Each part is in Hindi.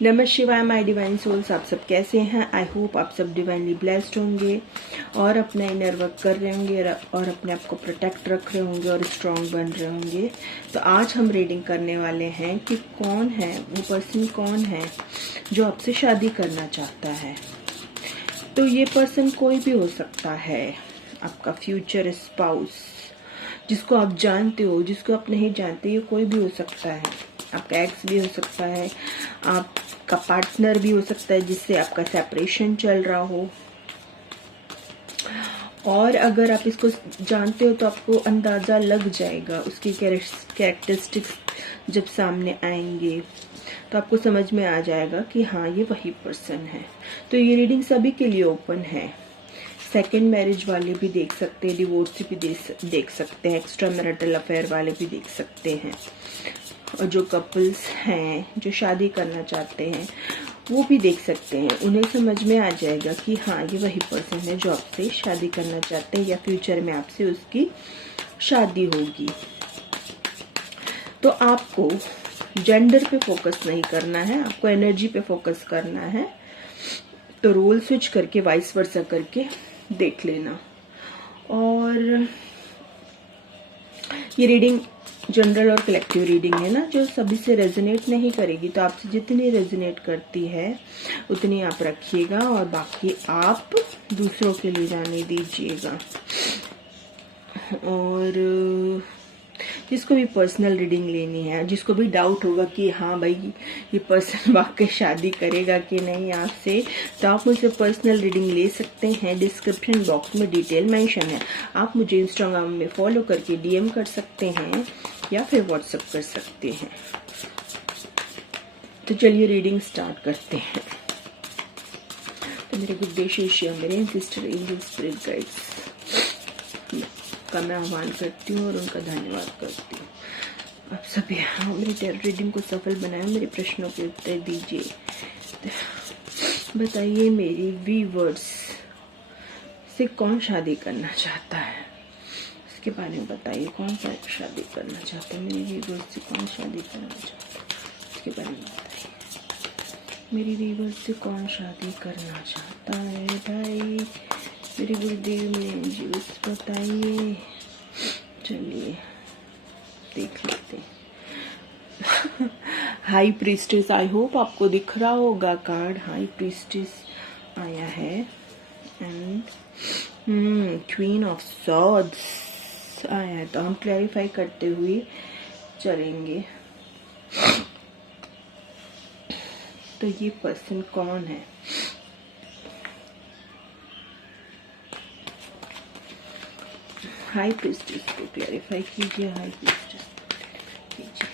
नमः शिवाय माय डिवाइन सोल्स, आप सब कैसे हैं? आई होप आप सब डिवाइनली ब्लेस्ड होंगे और अपना इनर वर्क कर रहे होंगे और अपने आप को प्रोटेक्ट रख रहे होंगे और स्ट्रांग बन रहे होंगे। तो आज हम रीडिंग करने वाले हैं कि कौन है वो पर्सन, कौन है जो आपसे शादी करना चाहता है। तो ये पर्सन कोई भी हो सकता है, आपका फ्यूचर स्पाउस, जिसको आप जानते हो, जिसको आप नहीं जानते, ये कोई भी हो सकता है। आपका एक्स भी हो सकता है, आपका पार्टनर भी हो सकता है जिससे आपका सेपरेशन चल रहा हो। और अगर आप इसको जानते हो तो आपको अंदाजा लग जाएगा, उसकी कैरेक्टरिस्टिक्स जब सामने आएंगे तो आपको समझ में आ जाएगा कि हाँ ये वही पर्सन है। तो ये रीडिंग सभी के लिए ओपन है। सेकेंड मैरिज वाले भी देख सकते हैं, डिवोर्स भी देख सकते हैं, एक्स्ट्रा मैरिटल अफेयर वाले भी देख सकते हैं, और जो कपल्स हैं जो शादी करना चाहते हैं वो भी देख सकते हैं। उन्हें समझ में आ जाएगा कि हाँ ये वही पर्सन है जो आपसे शादी करना चाहते हैं या फ्यूचर में आपसे उसकी शादी होगी। तो आपको जेंडर पे फोकस नहीं करना है, आपको एनर्जी पे फोकस करना है। तो रोल स्विच करके वाइस वर्सा करके देख लेना। और ये रीडिंग जनरल और कलेक्टिव रीडिंग है ना, जो सभी से रेजोनेट नहीं करेगी। तो आपसे जितनी रेजोनेट करती है उतनी आप रखिएगा और बाकी आप दूसरों के लिए जाने दीजिएगा। और जिसको भी पर्सनल रीडिंग लेनी है, जिसको भी डाउट होगा कि हाँ भाई ये पर्सन वाकई शादी करेगा कि नहीं आपसे, तो आप मुझसे पर्सनल रीडिंग ले सकते हैं। डिस्क्रिप्शन बॉक्स में डिटेल मेंशन है। आप मुझे इंस्टाग्राम में फॉलो करके डीएम कर सकते हैं या फिर व्हाट्सएप कर सकते हैं। तो चलिए रीडिंग स्टार्ट करते हैं। तो मेरे गुड विशेष, मेरे सिस्टर एंजल स्पिरिट गाइड्स का मैं आह्वान करती हूँ और उनका धन्यवाद करती हूँ। आप सभी मेरी टैरो रीडिंग को सफल बनाए, मेरे प्रश्नों के उत्तर दीजिए। बताइए मेरी व्यूअर्स से कौन शादी करना चाहता है, इसके बारे में बताइए। कौन सा शादी करना चाहता है मेरी व्यूअर्स से, कौन शादी करना चाहता है इसके बारे में बताइए। मेरी व्यूअर्स से कौन शादी करना चाहता है भाई, मेरे गुरुदेव मेरे एंजल्स बताइए। चलिए देख लेते हैं। हाई प्रीस्टेस, आई होप आपको दिख रहा होगा कार्ड। हाई प्रीस्टेस आया है एंड क्वीन ऑफ सॉर्ड्स आया है। तो हम क्लैरिफाई करते हुए चलेंगे। तो ये पर्सन कौन है? हाई प्रीस्टेस को क्लैरिफाई कीजिए। हाई प्रीस्टेस को कीजिए।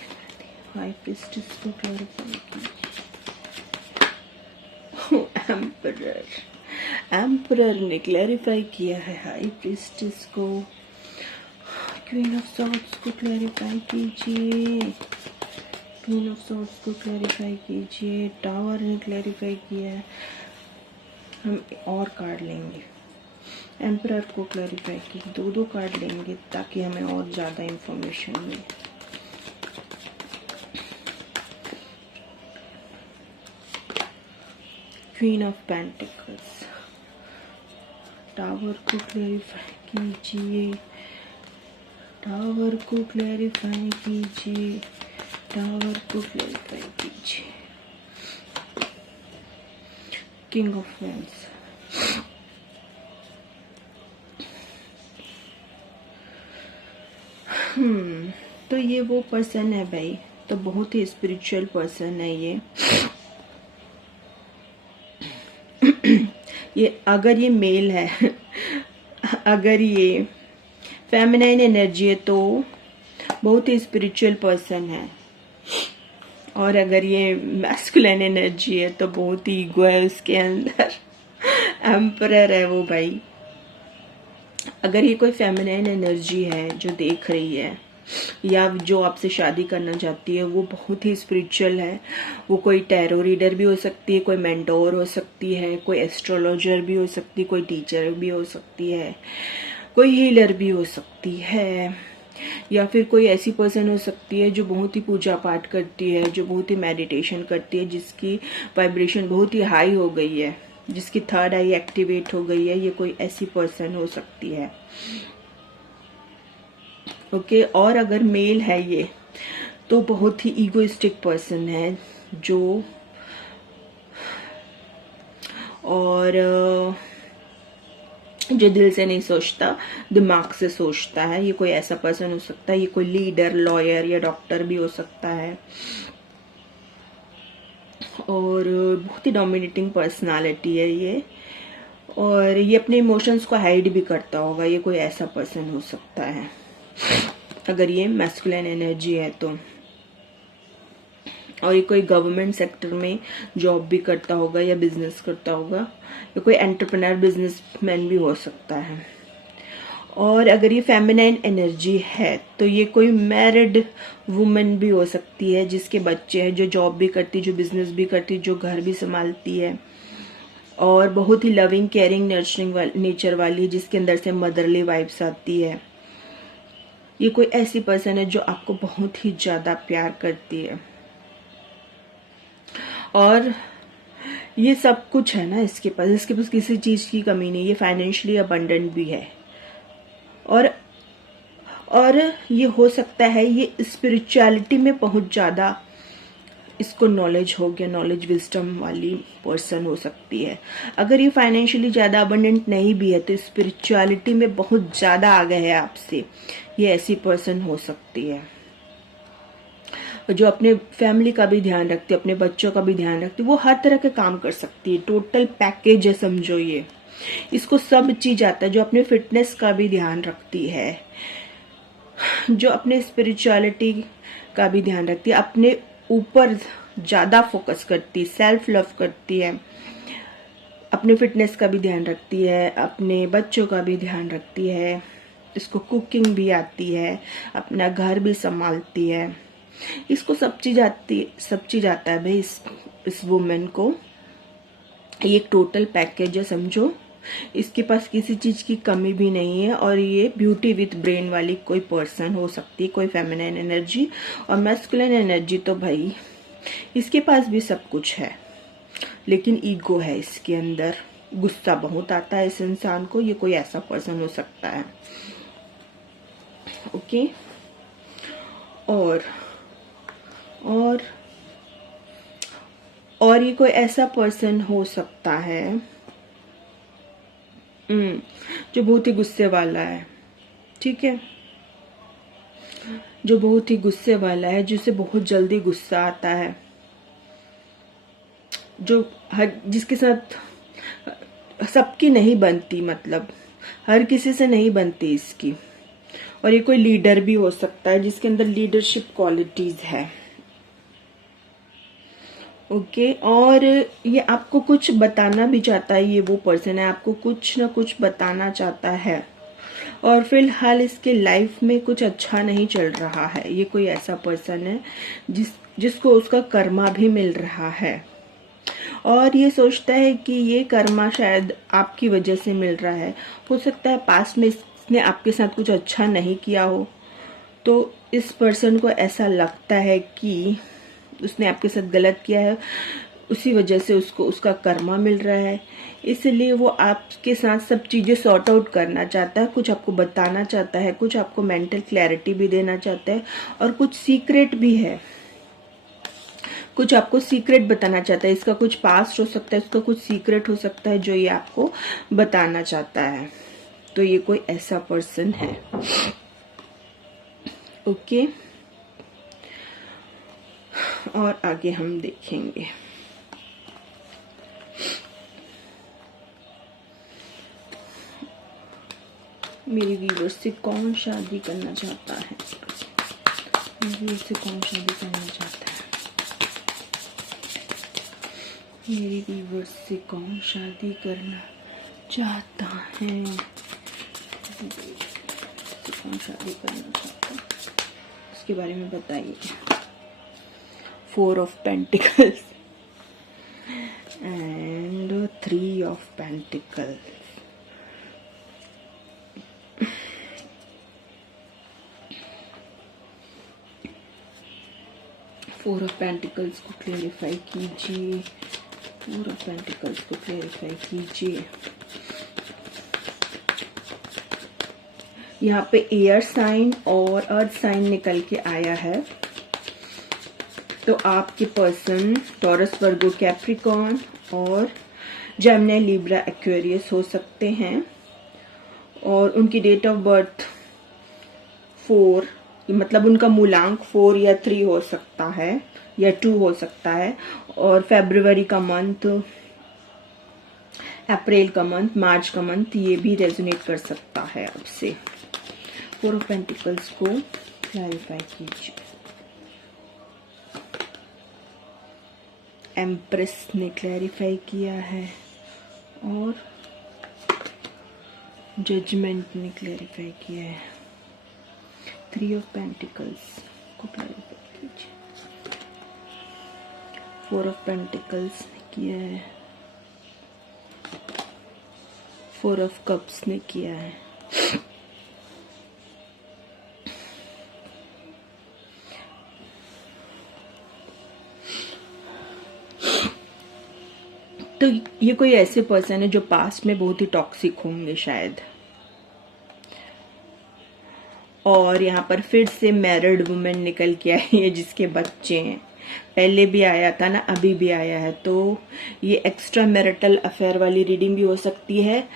हाई प्रीस्टेस को क्लैरिफाई कीजिए। एम्परर ने क्लैरिफाई किया है हाई प्रीस्टेस को। क्वीन ऑफ सॉर्ड्स को क्लैरिफाई कीजिए। क्वीन ऑफ सॉर्ड्स को क्लैरिफाई कीजिए। टावर ने क्लैरिफाई किया है। हम और कार्ड लेंगे। एम्परर को क्लैरिफाई की, दो कार्ड लेंगे ताकि हमें और ज्यादा इंफॉर्मेशन मिले। क्वीन ऑफ पेंटिकल्स, टावर को क्लैरिफाई कीजिए। टावर को क्लैरिफाई कीजिए। टावर को क्लैरिफाई कीजिए। किंग ऑफ वेंस, तो ये वो पर्सन है भाई, तो बहुत ही स्पिरिचुअल पर्सन है ये। ये अगर ये मेल है, अगर ये फेमिनाइन एनर्जी है तो बहुत ही स्पिरिचुअल पर्सन है। और अगर ये मैस्कुलिन एनर्जी है तो बहुत ही ईगो है उसके अंदर। एम्परर है वो भाई। अगर ये कोई फेमिनाइन एनर्जी है जो देख रही है या जो आपसे शादी करना चाहती है, वो बहुत ही स्पिरिचुअल है। वो कोई टैरो रीडर भी हो सकती है, कोई मेंटोर हो सकती है, कोई एस्ट्रोलॉजर भी हो सकती है, कोई टीचर भी हो सकती है, कोई हीलर भी हो सकती है, या फिर कोई ऐसी पर्सन हो सकती है जो बहुत ही पूजा पाठ करती है, जो बहुत ही मेडिटेशन करती है, जिसकी वाइब्रेशन बहुत ही हाई हो गई है, जिसकी थर्ड आई एक्टिवेट हो गई है। ये कोई ऐसी पर्सन हो सकती है। ओके, और अगर मेल है ये तो बहुत ही ईगोइस्टिक पर्सन है, जो और जो दिल से नहीं सोचता, दिमाग से सोचता है। ये कोई ऐसा पर्सन हो सकता है। ये कोई लीडर, लॉयर या डॉक्टर भी हो सकता है। और बहुत ही डोमिनेटिंग पर्सनालिटी है ये, और ये अपने इमोशंस को हाइड भी करता होगा। ये कोई ऐसा पर्सन हो सकता है अगर ये मैस्कुलिन एनर्जी है तो। और ये कोई गवर्नमेंट सेक्टर में जॉब भी करता होगा या बिजनेस करता होगा, या कोई एंटरप्रेन्योर बिजनेसमैन भी हो सकता है। और अगर ये फेमिनाइन एनर्जी है तो ये कोई मैरिड वुमेन भी हो सकती है, जिसके बच्चे हैं, जो जॉब भी करती, जो बिजनेस भी करती, जो घर भी संभालती है, और बहुत ही लविंग, केयरिंग, नर्चरिंग नेचर वाली, जिसके अंदर से मदरली वाइब्स आती है। ये कोई ऐसी पर्सन है जो आपको बहुत ही ज्यादा प्यार करती है, और ये सब कुछ है ना इसके पास किसी चीज की कमी नहीं। ये फाइनेंशियली अबंडेंट भी है, और ये हो सकता है ये स्पिरिचुअलिटी में बहुत ज्यादा इसको नॉलेज हो गया, नॉलेज विजडम वाली पर्सन हो सकती है। अगर ये फाइनेंशियली ज्यादा अबंडेंट नहीं भी है तो स्पिरिचुअलिटी में बहुत ज्यादा आ गए है आपसे, ये ऐसी पर्सन हो सकती है। जो अपने फैमिली का भी ध्यान रखती है, अपने बच्चों का भी ध्यान रखती है, वो हर तरह के काम कर सकती है। टोटल पैकेज है समझो ये, इसको सब चीज आता है। जो अपने फिटनेस का भी ध्यान रखती है, जो अपने स्पिरिचुअलिटी का भी ध्यान रखती है, अपने ऊपर ज्यादा फोकस करती, सेल्फ लव करती है, अपने फिटनेस का भी ध्यान रखती है, अपने बच्चों का भी ध्यान रखती है, इसको कुकिंग भी आती है, अपना घर भी संभालती है, इसको सब चीज आता है भाई इस वुमेन को। ये एक टोटल पैकेज है समझो, इसके पास किसी चीज की कमी भी नहीं है। और ये ब्यूटी विथ ब्रेन वाली कोई पर्सन हो सकती है, कोई फेमिनाइन एनर्जी। और मैस्कुलिन एनर्जी तो भाई इसके पास भी सब कुछ है, लेकिन ईगो है इसके अंदर, गुस्सा बहुत आता है इस इंसान को। ये कोई ऐसा पर्सन हो सकता है। ओके, और ये कोई ऐसा पर्सन हो सकता है जो बहुत ही गुस्से वाला है, ठीक है, जो बहुत ही गुस्से वाला है, जिसे बहुत जल्दी गुस्सा आता है, जो जिसके साथ सबकी नहीं बनती, मतलब हर किसी से नहीं बनती इसकी। और ये कोई लीडर भी हो सकता है, जिसके अंदर लीडरशिप क्वालिटीज है। ओके, और ये आपको कुछ बताना भी चाहता है। ये वो पर्सन है, आपको कुछ ना कुछ बताना चाहता है, और फिलहाल इसके लाइफ में कुछ अच्छा नहीं चल रहा है। ये कोई ऐसा पर्सन है जिसको उसका कर्मा भी मिल रहा है, और ये सोचता है कि ये कर्मा शायद आपकी वजह से मिल रहा है। हो सकता है पास्ट में इसने आपके साथ कुछ अच्छा नहीं किया हो, तो इस पर्सन को ऐसा लगता है कि उसने आपके साथ गलत किया है, उसी वजह से उसको उसका कर्मा मिल रहा है। इसलिए वो आपके साथ सब चीजें सॉर्ट आउट करना चाहता है, कुछ आपको बताना चाहता है, कुछ आपको मेंटल क्लैरिटी भी देना चाहता है, और कुछ सीक्रेट भी है, कुछ आपको सीक्रेट बताना चाहता है। इसका कुछ पास्ट हो सकता है, इसका कुछ सीक्रेट हो सकता है जो ये आपको बताना चाहता है। तो ये कोई ऐसा पर्सन है। ओके, और आगे हम देखेंगे। मेरी व्यूअर्स से कौन शादी करना चाहता है, मेरी व्यूअर्स से कौन शादी करना चाहता है, मेरी व्यूअर्स से कौन शादी करना चाहता है, कौन शादी करना चाहता है, इसके बारे में बताइए। 4 of Pentacles and 3 of Pentacles. 4 of pentacles को क्लेरिफाई कीजिए, 4 ऑफ पेंटिकल्स को क्लेरिफाई कीजिए। यहाँ पे एयर साइन और अर्थ साइन निकल के आया है। तो आपके पर्सन टॉरस, वर्गो, कैप्रिकॉर्न और जेमिनी, लिब्रा, एक्वेरियस हो सकते हैं और उनकी डेट ऑफ बर्थ 4, मतलब उनका मूलांक 4 या 3 हो सकता है या 2 हो सकता है, और फरवरी का मंथ, अप्रैल का मंथ, मार्च का मंथ ये भी रेजोनेट कर सकता है आपसे। 4 ऑफ पेंटिकल्स को क्लैरिफाई कीजिए। एम्प्रेस ने क्लैरिफाई किया है और जजमेंट ने क्लैरिफाई किया है। 3 ऑफ पेंटिकल्स को क्लैरिफाई कीजिए। 4 ऑफ पेंटिकल्स ने किया है, 4 ऑफ कप्स ने किया है। तो ये कोई ऐसे पर्सन है जो पास्ट में बहुत ही टॉक्सिक होंगे शायद, और यहाँ पर फिर से मैरिड वुमेन निकल के आई है जिसके बच्चे हैं। पहले भी आया था ना, अभी भी आया है। तो ये एक्स्ट्रा मैरिटल अफेयर वाली रीडिंग भी हो सकती है,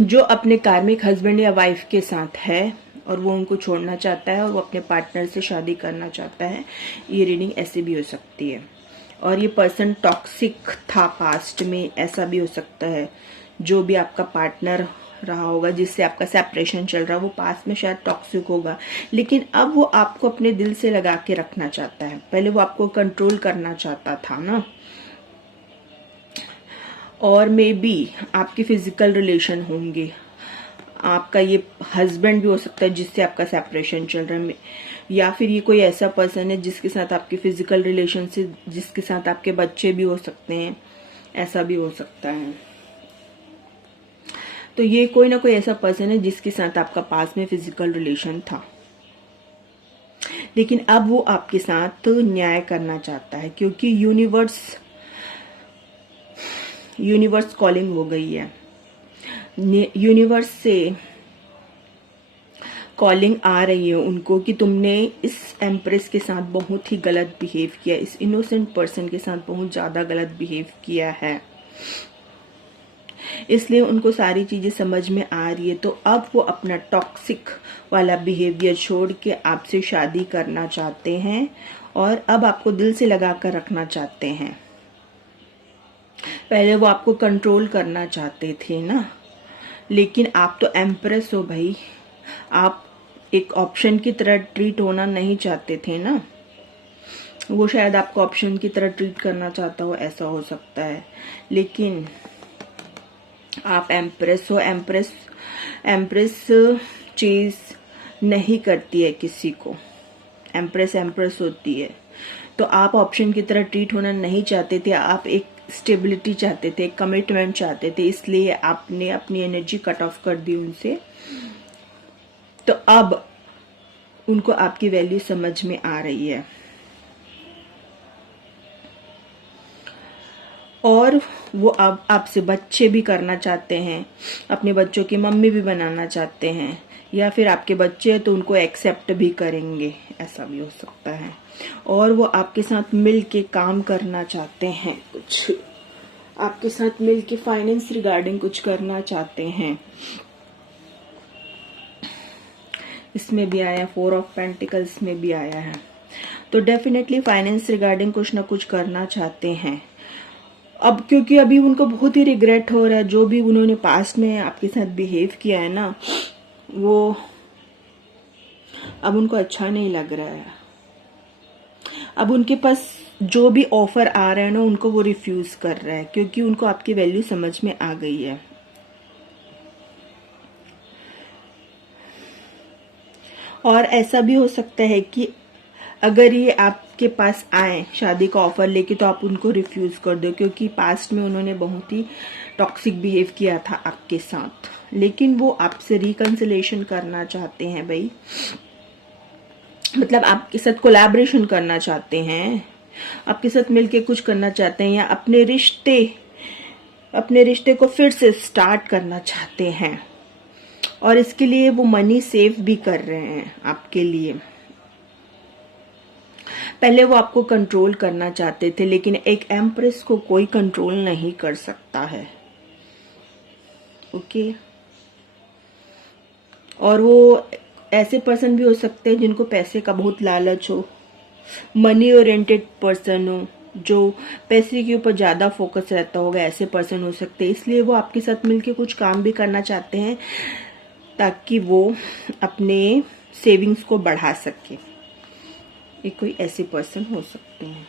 जो अपने कार्मिक हस्बैंड या वाइफ के साथ है और वो उनको छोड़ना चाहता है और वो अपने पार्टनर से शादी करना चाहता है। ये रीडिंग ऐसे भी हो सकती है। और ये पर्सन टॉक्सिक था पास्ट में, ऐसा भी हो सकता है। जो भी आपका पार्टनर रहा होगा जिससे आपका सेपरेशन चल रहा है, वो पास्ट में शायद टॉक्सिक होगा, लेकिन अब वो आपको अपने दिल से लगा के रखना चाहता है। पहले वो आपको कंट्रोल करना चाहता था ना। और मे बी आपकी फिजिकल रिलेशन होंगे, आपका ये हस्बैंड भी हो सकता है जिससे आपका सेपरेशन चल रहा है, या फिर ये कोई ऐसा पर्सन है जिसके साथ आपकी फिजिकल रिलेशन से, जिसके साथ आपके बच्चे भी हो सकते हैं, ऐसा भी हो सकता है। तो ये कोई ना कोई ऐसा पर्सन है जिसके साथ आपका पास में फिजिकल रिलेशन था, लेकिन अब वो आपके साथ न्याय करना चाहता है, क्योंकि यूनिवर्स कॉलिंग हो गई है। यूनिवर्स से कॉलिंग आ रही है उनको कि तुमने इस एम्प्रेस के साथ बहुत ही गलत बिहेव किया, इस इनोसेंट पर्सन के साथ बहुत ज्यादा गलत बिहेव किया है, इसलिए उनको सारी चीजें समझ में आ रही है। तो अब वो अपना टॉक्सिक वाला बिहेवियर छोड़ के आपसे शादी करना चाहते हैं और अब आपको दिल से लगा कर रखना चाहते हैं। पहले वो आपको कंट्रोल करना चाहते थे ना, लेकिन आप तो एम्प्रेस हो भाई, आप एक ऑप्शन की तरह ट्रीट होना नहीं चाहते थे ना। वो शायद आपको ऑप्शन की तरह ट्रीट करना चाहता हो, ऐसा हो सकता है, लेकिन आप एम्प्रेस हो। एम्प्रेस चीज नहीं करती है किसी को, एम्प्रेस होती है। तो आप ऑप्शन की तरह ट्रीट होना नहीं चाहते थे, आप एक स्टेबिलिटी चाहते थे, कमिटमेंट चाहते थे, इसलिए आपने अपनी एनर्जी कट ऑफ कर दी उनसे। तो अब उनको आपकी वैल्यू समझ में आ रही है और वो अब आपसे बच्चे भी करना चाहते हैं, अपने बच्चों की मम्मी भी बनाना चाहते हैं, या फिर आपके बच्चे तो उनको एक्सेप्ट भी करेंगे, ऐसा भी हो सकता है। और वो आपके साथ मिल के काम करना चाहते हैं, कुछ आपके साथ मिल के फाइनेंस रिगार्डिंग कुछ करना चाहते हैं। इसमें भी आया, 4 ऑफ पेंटिकल्स में भी आया है। तो डेफिनेटली फाइनेंस रिगार्डिंग कुछ ना कुछ करना चाहते हैं अब, क्योंकि अभी उनको बहुत ही रिग्रेट हो रहा है। जो भी उन्होंने पास्ट में आपके साथ बिहेव किया है ना, वो अब उनको अच्छा नहीं लग रहा है। अब उनके पास जो भी ऑफर आ रहा है ना, उनको वो रिफ्यूज कर रहा है, क्योंकि उनको आपकी वैल्यू समझ में आ गई है। और ऐसा भी हो सकता है कि अगर ये आपके पास आए शादी का ऑफर लेके, तो आप उनको रिफ्यूज कर दो, क्योंकि पास्ट में उन्होंने बहुत ही टॉक्सिक बिहेव किया था आपके साथ, लेकिन वो आपसे रिकंसिलेशन करना चाहते हैं भाई। मतलब आपके साथ कोलैबोरेशन करना चाहते हैं, आपके साथ मिलके कुछ करना चाहते हैं, या अपने रिश्ते को फिर से स्टार्ट करना चाहते हैं, और इसके लिए वो मनी सेव भी कर रहे हैं आपके लिए। पहले वो आपको कंट्रोल करना चाहते थे, लेकिन एक एम्प्रेस को कोई कंट्रोल नहीं कर सकता है। ओके। और वो ऐसे पर्सन भी हो सकते हैं जिनको पैसे का बहुत लालच हो, मनी ओरिएंटेड पर्सन हो, जो पैसे के ऊपर ज्यादा फोकस रहता होगा, ऐसे पर्सन हो सकते हैं। इसलिए वो आपके साथ मिलके कुछ काम भी करना चाहते हैं ताकि वो अपने सेविंग्स को बढ़ा सके। ये कोई ऐसे पर्सन हो सकते हैं।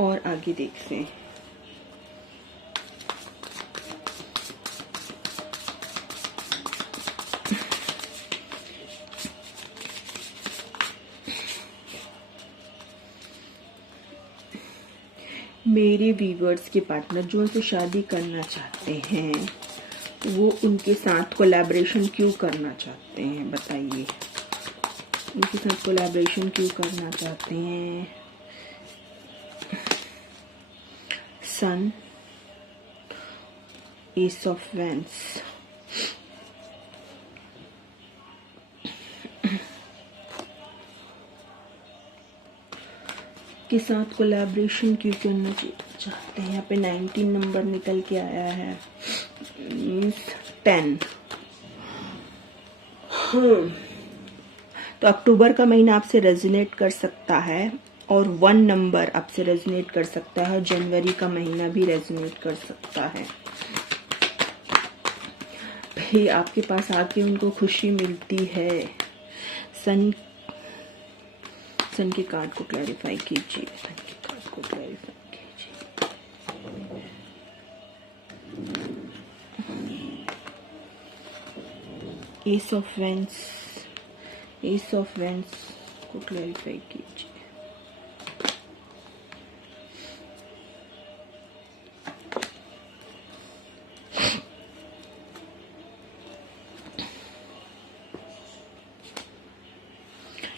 और आगे देखते हैं। मेरे वीवर्स के पार्टनर जो उनसे शादी करना चाहते हैं, वो उनके साथ कोलैबोरेशन क्यों करना चाहते हैं, बताइए। उनके साथ कोलैबोरेशन क्यों करना चाहते हैं। सन, एस ऑफ वैंड्स, के साथ कोलैबोरेशन क्यों करना चाहते हैं। यहाँ पे 19 नंबर निकल के आया है, 10। तो अक्टूबर का महीना आपसे रेजोनेट कर सकता है, और 1 नंबर आपसे रेजोनेट कर सकता है। जनवरी का महीना भी रेजोनेट कर सकता है। भाई आपके पास आके उनको खुशी मिलती है। सन के कार्ड को क्लैरिफाई कीजिए। सन के कार्ड को क्लैरिफाई कीजिए। Ace of wands, ace of wands को क्लैरिफाई कीजिए।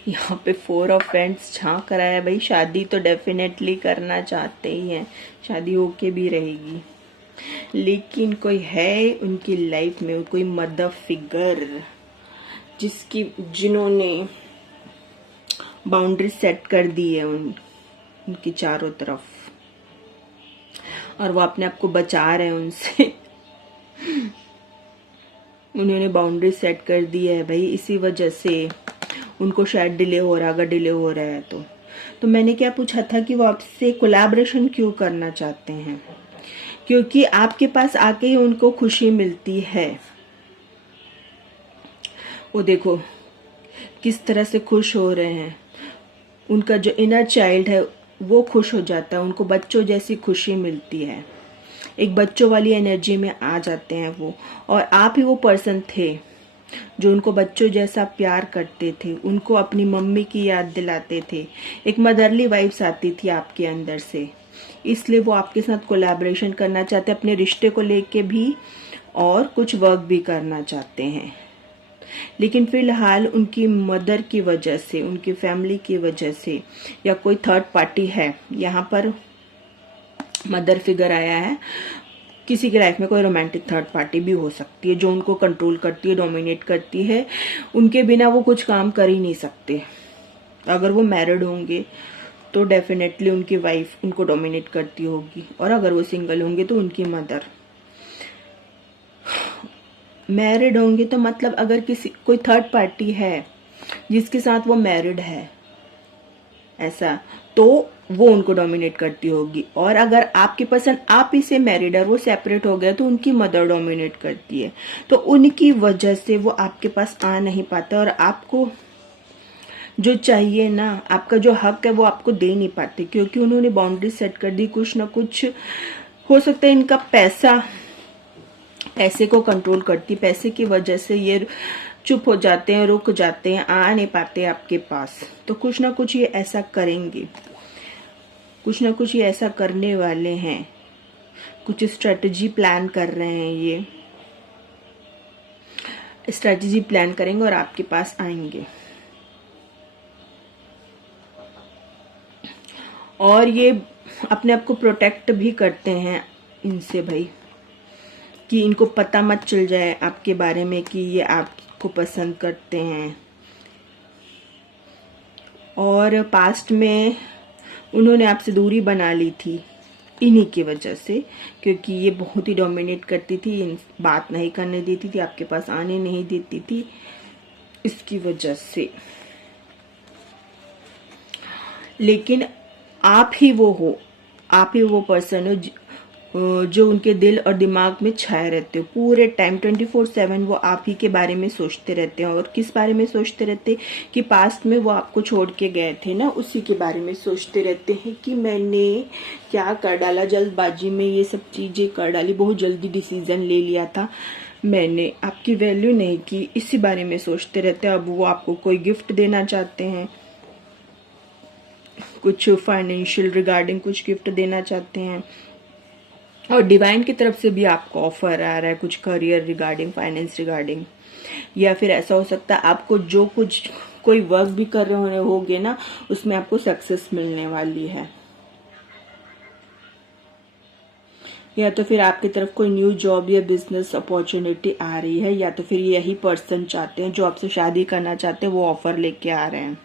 यहाँ पे 4 ऑफ वेंट्स झांक रहा है। भाई शादी तो डेफिनेटली करना चाहते ही हैं, शादी होके भी रहेगी, लेकिन कोई है उनकी लाइफ में, कोई मदर फिगर जिन्होंने बाउंड्री सेट कर दी है उनकी चारों तरफ, और वो अपने आप को बचा रहे हैं उनसे। उन्होंने बाउंड्री सेट कर दी है भाई, इसी वजह से उनको शायद डिले हो रहा है। अगर डिले हो रहा है तो मैंने क्या पूछा था कि वो आपसे कोलैबोरेशन क्यों करना चाहते हैं, क्योंकि आपके पास आके ही उनको खुशी मिलती है। वो देखो किस तरह से खुश हो रहे हैं। उनका जो इनर चाइल्ड है वो खुश हो जाता है, उनको बच्चों जैसी खुशी मिलती है, एक बच्चों वाली एनर्जी में आ जाते हैं वो। और आप ही वो पर्सन थे जो उनको बच्चों जैसा प्यार करते थे, उनको अपनी मम्मी की याद दिलाते थे, एक मदरली वाइब्स आती थी आपके अंदर से। इसलिए वो आपके साथ कोलैबोरेशन करना चाहते हैं, अपने रिश्ते को लेके भी, और कुछ वर्क भी करना चाहते हैं। लेकिन फिलहाल उनकी मदर की वजह से, उनकी फैमिली की वजह से, या कोई थर्ड पार्टी है, यहाँ पर मदर फिगर आया है, किसी की लाइफ में कोई रोमांटिक थर्ड पार्टी भी हो सकती है जो उनको कंट्रोल करती है, डोमिनेट करती है। उनके बिना वो कुछ काम कर ही नहीं सकते। अगर वो मैरिड होंगे तो डेफिनेटली उनकी वाइफ उनको डोमिनेट करती होगी, और अगर वो सिंगल होंगे तो उनकी मदर। मैरिड होंगे तो मतलब अगर कोई थर्ड पार्टी है जिसके साथ वो मैरिड है ऐसा, तो वो उनको डोमिनेट करती होगी। और अगर आपके पसंद आप ही से मैरिड है, वो सेपरेट हो गया, तो उनकी मदर डोमिनेट करती है। तो उनकी वजह से वो आपके पास आ नहीं पाता, और आपको जो चाहिए ना, आपका जो हक है वो आपको दे नहीं पाते, क्योंकि उन्होंने बाउंड्री सेट कर दी। कुछ ना कुछ हो सकता है इनका पैसे को कंट्रोल करती, पैसे की वजह से ये चुप हो जाते हैं, रुक जाते हैं, आ नहीं पाते आपके पास। तो कुछ ना कुछ ये ऐसा करेंगे, कुछ ना कुछ ये ऐसा करने वाले हैं, कुछ स्ट्रेटजी प्लान कर रहे हैं ये। स्ट्रैटेजी प्लान करेंगे और आपके पास आएंगे। और ये अपने आप को प्रोटेक्ट भी करते हैं इनसे भाई, कि इनको पता मत चल जाए आपके बारे में कि ये आपको पसंद करते हैं। और पास्ट में उन्होंने आपसे दूरी बना ली थी इन्हीं की वजह से, क्योंकि ये बहुत ही डोमिनेट करती थी, बात नहीं करने देती थी, आपके पास आने नहीं देती थी, इसकी वजह से। लेकिन आप ही वो हो, आप ही वो पर्सन हो जो उनके दिल और दिमाग में छाए रहते हो पूरे टाइम। 24/7 वो आप ही के बारे में सोचते रहते हैं। और किस बारे में सोचते रहते हैं कि पास्ट में वो आपको छोड़ के गए थे ना, उसी के बारे में सोचते रहते हैं कि मैंने क्या कर डाला, जल्दबाजी में ये सब चीजें कर डाली, बहुत जल्दी डिसीजन ले लिया था, मैंने आपकी वैल्यू नहीं की, इसी बारे में सोचते रहते हैं। अब वो आपको कोई गिफ्ट देना चाहते हैं, कुछ फाइनेंशियल रिगार्डिंग कुछ गिफ्ट देना चाहते हैं, और डिवाइन की तरफ से भी आपको ऑफर आ रहा है कुछ करियर रिगार्डिंग, फाइनेंस रिगार्डिंग। या फिर ऐसा हो सकता है आपको जो कुछ कोई वर्क भी कर रहे होगे ना, उसमें आपको सक्सेस मिलने वाली है। या तो फिर आपकी तरफ कोई न्यू जॉब या बिजनेस अपॉर्चुनिटी आ रही है, या तो फिर यही पर्सन चाहते हैं जो आपसे शादी करना चाहते हैं, वो ऑफर लेके आ रहे हैं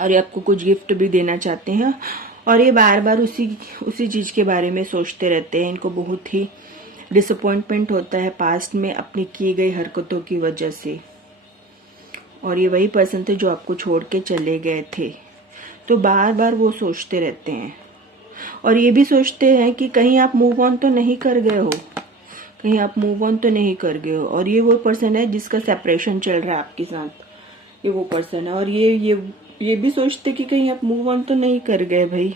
और ये आपको कुछ गिफ्ट भी देना चाहते हैं। और ये बार बार उसी चीज के बारे में सोचते रहते हैं। इनको बहुत ही डिसअपॉइंटमेंट होता है पास्ट में अपनी की गई हरकतों की वजह से। और ये वही पर्सन थे जो आपको छोड़ के चले गए थे, तो बार बार वो सोचते रहते हैं। और ये भी सोचते हैं कि कहीं आप मूव ऑन तो नहीं कर गए हो, कहीं आप मूव ऑन तो नहीं कर गए हो। और ये वो पर्सन है जिसका सेपरेशन चल रहा है आपके साथ, ये वो पर्सन है। और ये भी सोचते कि कहीं आप मूव ऑन तो नहीं कर गए भाई।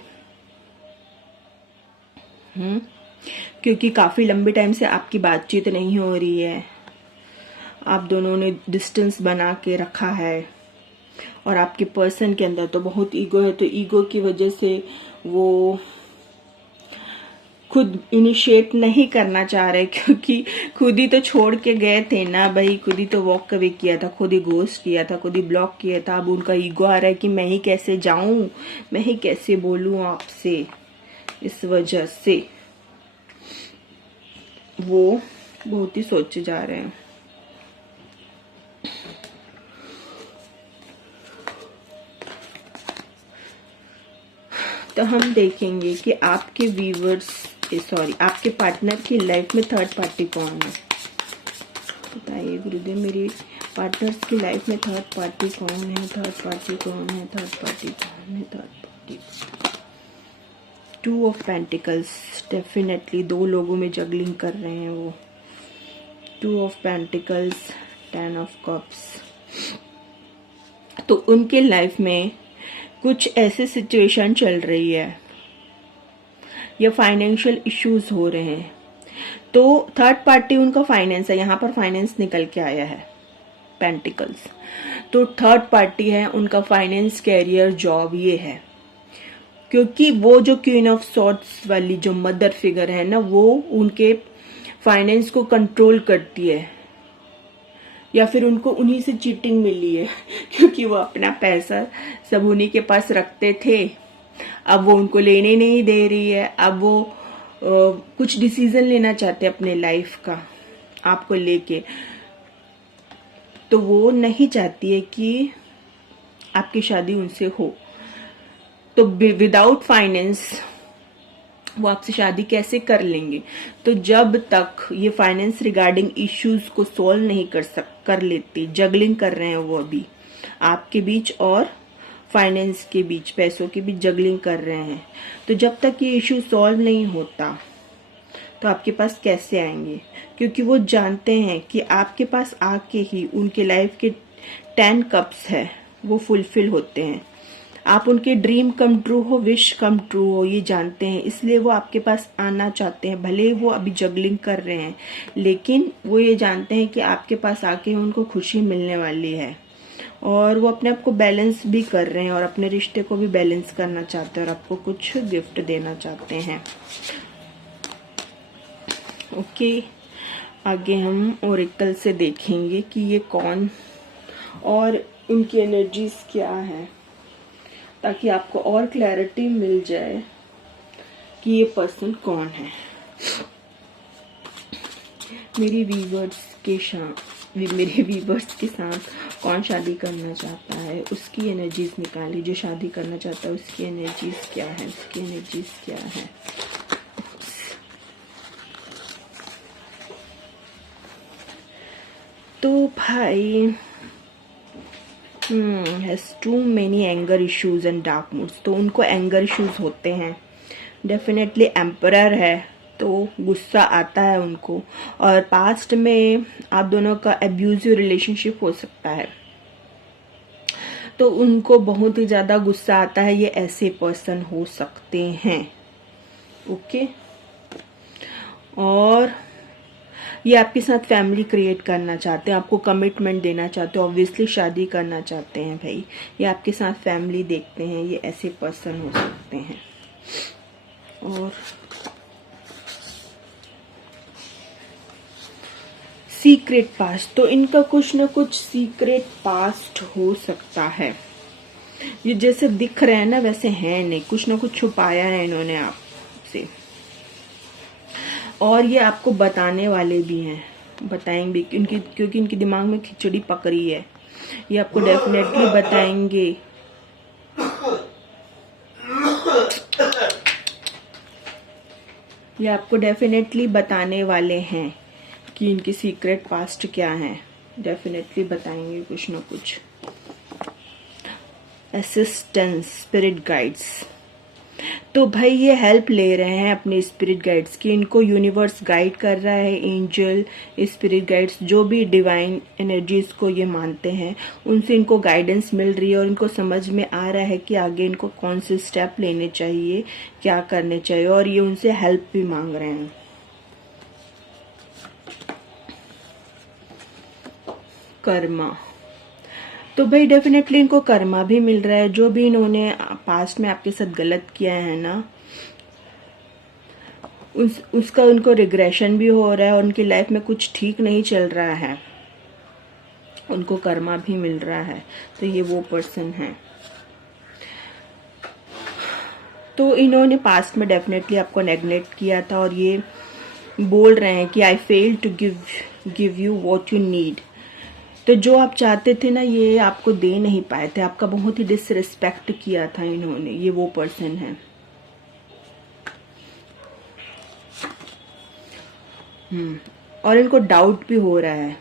क्योंकि काफी लंबे टाइम से आपकी बातचीत नहीं हो रही है, आप दोनों ने डिस्टेंस बना के रखा है। और आपके पर्सन के अंदर तो बहुत ईगो है, तो ईगो की वजह से वो खुद इनिशिएट नहीं करना चाह रहे, क्योंकि खुद ही तो छोड़ के गए थे ना भाई, खुद ही तो वॉक अवे किया था, खुद ही घोस्ट किया था, खुद ही ब्लॉक किया था। अब उनका ईगो आ रहा है कि मैं ही कैसे जाऊं, मैं ही कैसे बोलूं आपसे। इस वजह से वो बहुत ही सोचे जा रहे हैं। तो हम देखेंगे कि आपके व्यूवर्स आपके पार्टनर की लाइफ में थर्ड पार्टी कौन है। बताइए गुरुदेव, मेरी पार्टनर्स की लाइफ में थर्ड पार्टी कौन है, थर्ड पार्टी कौन है, थर्ड पार्टी कौन है, third party. 2 of pentacles, definitely 2 लोगों में जगलिंग कर रहे हैं वो। 2 ऑफ पेंटिकल्स, 10 ऑफ कप्स। तो उनके लाइफ में कुछ ऐसे सिचुएशन चल रही है या फाइनेंशियल इश्यूज हो रहे हैं। तो थर्ड पार्टी उनका फाइनेंस है, यहाँ पर फाइनेंस निकल के आया है पेंटिकल्स। तो थर्ड पार्टी है उनका फाइनेंस, कैरियर, जॉब, ये है। क्योंकि वो जो क्वीन ऑफ सॉर्ड्स वाली जो मदर फिगर है ना, वो उनके फाइनेंस को कंट्रोल करती है, या फिर उनको उन्हीं से चीटिंग मिली है, क्योंकि वो अपना पैसा सब उन्हीं के पास रखते थे, अब वो उनको लेने नहीं दे रही है। अब वो कुछ डिसीजन लेना चाहते हैं अपने लाइफ का आपको लेके, तो वो नहीं चाहती है कि आपकी शादी उनसे हो। तो विदाउट फाइनेंस वो आपसे शादी कैसे कर लेंगे। तो जब तक ये फाइनेंस रिगार्डिंग इश्यूज को सॉल्व नहीं कर लेते, जगलिंग कर रहे हैं वो अभी आपके बीच और फाइनेंस के बीच, पैसों के बीच जगलिंग कर रहे हैं। तो जब तक ये इश्यू सॉल्व नहीं होता तो आपके पास कैसे आएंगे, क्योंकि वो जानते हैं कि आपके पास आके ही उनके लाइफ के 10 कप्स है वो फुलफिल होते हैं। आप उनके ड्रीम कम ट्रू हो, विश कम ट्रू हो, ये जानते हैं, इसलिए वो आपके पास आना चाहते हैं। भले वो अभी जगलिंग कर रहे हैं, लेकिन वो ये जानते हैं कि आपके पास आके उनको खुशी मिलने वाली है। और वो अपने आप को बैलेंस भी कर रहे हैं और अपने रिश्ते को भी बैलेंस करना चाहते हैं और आपको कुछ गिफ्ट देना चाहते हैं। ओके, आगे हम ओरेकल से देखेंगे कि ये कौन और इनकी एनर्जीज क्या है, ताकि आपको और क्लैरिटी मिल जाए कि ये पर्सन कौन है। मेरे वीवर्स के साथ कौन शादी करना चाहता है, उसकी एनर्जीज निकाली। जो शादी करना चाहता है उसकी एनर्जीज क्या है, उसकी एनर्जीज क्या है। तो भाई has too many anger issues and dark moods. तो उनको एंगर इश्यूज होते हैं, डेफिनेटली एम्परर है तो गुस्सा आता है उनको, और पास्ट में आप दोनों का अब्यूजिव रिलेशनशिप हो सकता है, तो उनको बहुत ही ज्यादा गुस्सा आता है। ये ऐसे पर्सन हो सकते हैं, ओके। और ये आपके साथ फैमिली क्रिएट करना चाहते हैं, आपको कमिटमेंट देना चाहते हैं, ऑब्वियसली शादी करना चाहते हैं भाई। ये आपके साथ फैमिली देखते हैं, ये ऐसे पर्सन हो सकते हैं। और सीक्रेट पास्ट, तो इनका कुछ ना कुछ सीक्रेट पास्ट हो सकता है। ये जैसे दिख रहे हैं ना वैसे हैं नहीं, कुछ ना कुछ छुपाया है इन्होंने आपसे, और ये आपको बताने वाले भी हैं, बताएंगे क्योंकि इनके दिमाग में खिचड़ी पक रही है। ये आपको डेफिनेटली बताएंगे। ये आपको डेफिनेटली बताने वाले हैं कि इनकी सीक्रेट पास्ट क्या है, डेफिनेटली बताएंगे कुछ ना कुछ। असिस्टेंस, स्पिरिट गाइड्स, तो भाई ये हेल्प ले रहे हैं अपने स्पिरिट गाइड्स की। इनको यूनिवर्स गाइड कर रहा है, एंजल, स्पिरिट गाइड्स, जो भी डिवाइन एनर्जीज को ये मानते हैं, उनसे इनको गाइडेंस मिल रही है, और इनको समझ में आ रहा है कि आगे इनको कौन से स्टेप लेने चाहिए, क्या करने चाहिए, और ये उनसे हेल्प भी मांग रहे हैं। कर्मा, तो भाई डेफिनेटली इनको कर्मा भी मिल रहा है। जो भी इन्होंने पास्ट में आपके साथ गलत किया है ना, उसका उनको रिग्रेशन भी हो रहा है, और उनकी लाइफ में कुछ ठीक नहीं चल रहा है, उनको कर्मा भी मिल रहा है। तो ये वो पर्सन है। तो इन्होंने पास्ट में डेफिनेटली आपको नेग्लेक्ट किया था, और ये बोल रहे हैं कि I fail to give you what you need. तो जो आप चाहते थे ना, ये आपको दे नहीं पाए थे, आपका बहुत ही डिसरिस्पेक्ट किया था इन्होंने। ये वो पर्सन है। और इनको डाउट भी हो रहा है,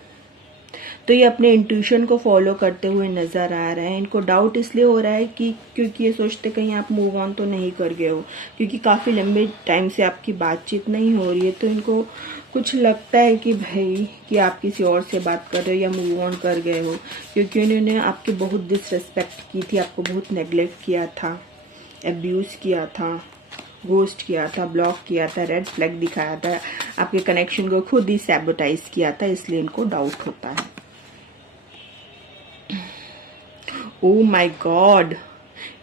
तो ये अपने इंट्यूशन को फॉलो करते हुए नजर आ रहे हैं। इनको डाउट इसलिए हो रहा है कि क्योंकि ये सोचते कहीं आप मूव ऑन तो नहीं कर गए हो, क्योंकि काफी लंबे टाइम से आपकी बातचीत नहीं हो रही है। तो इनको कुछ लगता है कि भाई कि आप किसी और से बात कर रहे हो या मूव ऑन कर गए हो, क्योंकि उन्होंने आपकी बहुत डिसरिस्पेक्ट की थी, आपको बहुत नेग्लेक्ट किया था, अब्यूज किया था, घोस्ट किया था, ब्लॉक किया था, रेड फ्लैग दिखाया था, आपके कनेक्शन को खुद ही सैबोटाइज किया था। इसलिए इनको डाउट होता है। ओ माय गॉड,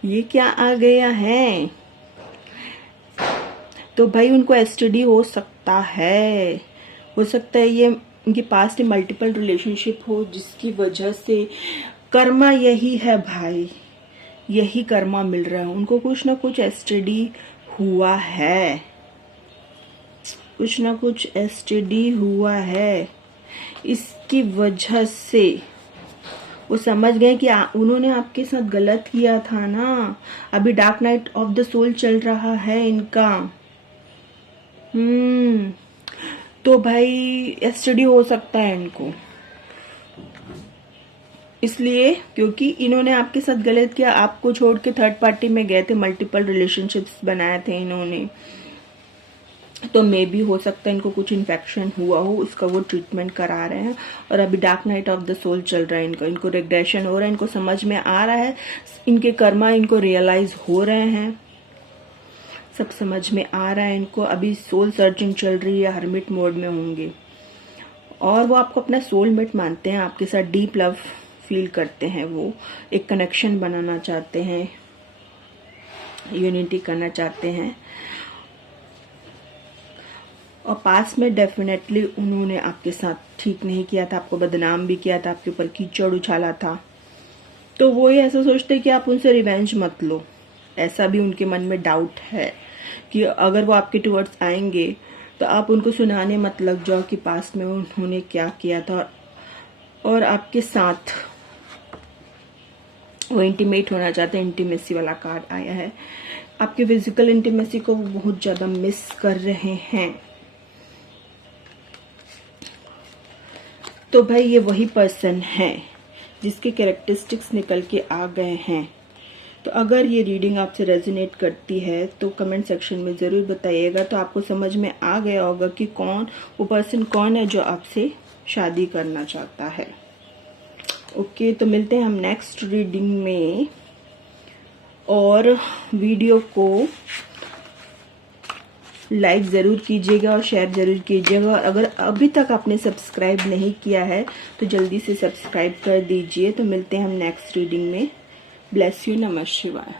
ये क्या आ गया है। तो भाई उनको एसटीडी हो सकता है, ये इनके पास में मल्टीपल रिलेशनशिप हो, जिसकी वजह से कर्मा यही है भाई, यही कर्मा मिल रहा है उनको। कुछ ना कुछ एसटीडी हुआ है, कुछ ना कुछ एसटीडी हुआ है, इसकी वजह से वो समझ गए कि उन्होंने आपके साथ गलत किया था ना। अभी dark night of the soul चल रहा है इनका। तो भाई एसटीडी हो सकता है इनको, इसलिए क्योंकि इन्होंने आपके साथ गलत किया, आपको छोड़ के थर्ड पार्टी में गए थे, मल्टीपल रिलेशनशिप्स बनाए थे इन्होंने। तो मे भी हो सकता है इनको कुछ इन्फेक्शन हुआ हो, उसका वो ट्रीटमेंट करा रहे हैं। और अभी dark night of the soul चल रहा है इनको रिग्रेशन हो रहा है, इनको समझ में आ रहा है, इनके कर्मा इनको रियलाइज हो रहे हैं, सब समझ में आ रहा है इनको। अभी सोल सर्चिंग चल रही है, हर्मिट मोड में होंगे, और वो आपको अपना सोलमेट मानते हैं, आपके साथ डीप लव फील करते हैं, वो एक कनेक्शन बनाना चाहते हैं, यूनिटी करना चाहते हैं। और पास में डेफिनेटली उन्होंने आपके साथ ठीक नहीं किया था, आपको बदनाम भी किया था, आपके ऊपर कीचड़ उछाला था। तो वो ही ऐसा सोचते कि आप उनसे रिवेंज मत लो। ऐसा भी उनके मन में डाउट है कि अगर वो आपके टुवर्ड्स आएंगे तो आप उनको सुनाने मत लग जाओ कि पास्ट में उन्होंने क्या किया था, और आपके साथ वो इंटीमेट होना चाहते हैं। इंटीमेसी वाला कार्ड आया है। आपकी फिजिकल इंटीमेसी को वो बहुत ज्यादा मिस कर रहे हैं। तो भाई ये वही पर्सन है जिसके कैरेक्टरिस्टिक्स निकल के आ गए हैं। तो अगर ये रीडिंग आपसे रेजोनेट करती है तो कमेंट सेक्शन में ज़रूर बताइएगा। तो आपको समझ में आ गया होगा कि वो पर्सन कौन है जो आपसे शादी करना चाहता है। ओके, तो मिलते हैं हम नेक्स्ट रीडिंग में। और वीडियो को लाइक ज़रूर कीजिएगा और शेयर ज़रूर कीजिएगा। और अगर अभी तक आपने सब्सक्राइब नहीं किया है तो जल्दी से सब्सक्राइब कर दीजिए। तो मिलते हैं हम नेक्स्ट रीडिंग में। ब्लेस यू, नमः शिवाय।